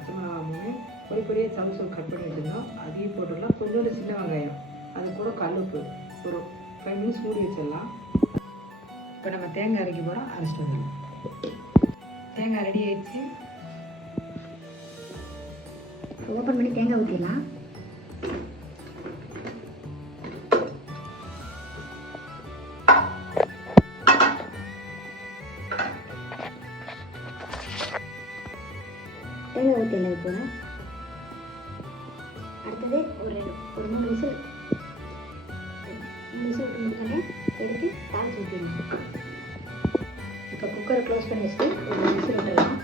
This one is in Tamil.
பச்சை மிளகா 3 பொடி பொடியாக சவுசல் கட் பண்ணி வச்சுருந்தோம், அதையும் போட்டுடலாம். கொஞ்சோண்டு சின்ன வெங்காயம், அது கூட கல்லுப்பு ஒரு 5 மினிட்ஸ் மூடி வச்சிடலாம். இப்போ நம்ம தேங்காய் அரைக்க போகிறோம், அரைச்சிட்டு வந்துடலாம். தேங்காய் ரெடி ஆயிடுச்சு. ஓப்பன் பண்ணி தேங்காய் ஊற்றிடலாம். தேங்காய் ஊற்றிடலாம். இப்போ அடுத்தது ஒரு 3 விசில் விட்டு முடிச்சோடனே எடுத்து தாளிச்சு ஊற்றிடலாம். இப்போ குக்கரை க்ளோஸ் பண்ணி வச்சுட்டு ஒரு விசில் விட்டுடலாம்.